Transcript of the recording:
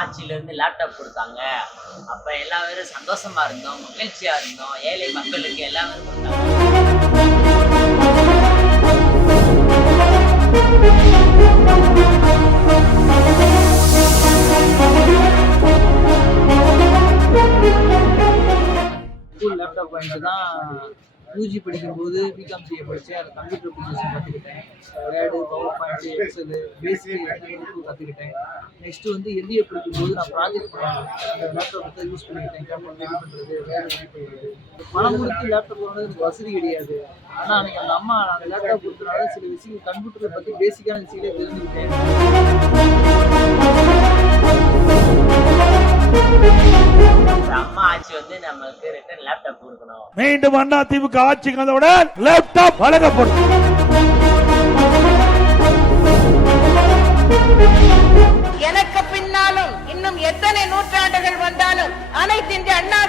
ஆட்சியில இருந்து லேப்டாப் கொடுத்தாங்க. அப்ப எல்லாரும் சந்தோஷமா இருந்தோம், மகிழ்ச்சியா இருந்தோம். ஏழை மக்களுக்கு எல்லாரும் கொடுத்தாங்க. ஸ்கூல் லேப்டாப் வாங்கிட்டு தான் யூஜி படிக்கும்போது பிகாம் சிஏ படித்தேன். அது கம்ப்யூட்டர் அப்ளிகேஷன் கற்றுக்கிட்டேன். வேர்டு, பவர் பாயிண்ட், எக்ஸலு, பேசிக் கற்றுக்கிட்டேன். நெக்ஸ்ட்டு வந்து எம்பிஏ படிக்கும்போது நான் ப்ராஜெக்ட் பண்ணேன். அந்த லேப்டாப் தான் யூஸ் பண்ணிக்கிட்டேன். கேமரா ரெடி பண்ணுறது, வேர்டு ரெடி பண்ணுறது. பணம் கொடுத்து லேப்டாப் வாங்கினது எனக்கு வசதி கிடையாது. ஆனால் அன்றைக்கி அந்த அம்மா அந்த லேப்டாப் கொடுத்தனால சில விஷயங்கள் கம்ப்யூட்டரை பற்றி பேசிக்கான விஷயங்களே தெரிஞ்சுக்கிட்டேன். அம்மா ஆட்சி வந்து நமக்கு ரிட்டர்ன் லேப்டாப் கொடுக்கணும். மீண்டும் அதிமுக ஆட்சிக்கு வந்தவுடன் லேப்டாப் வழங்கப்படும். எனக்கு பின்னாலும் இன்னும் எத்தனை நூற்றாண்டுகள் வந்தாலும் அனைத்து இந்திய அண்ணா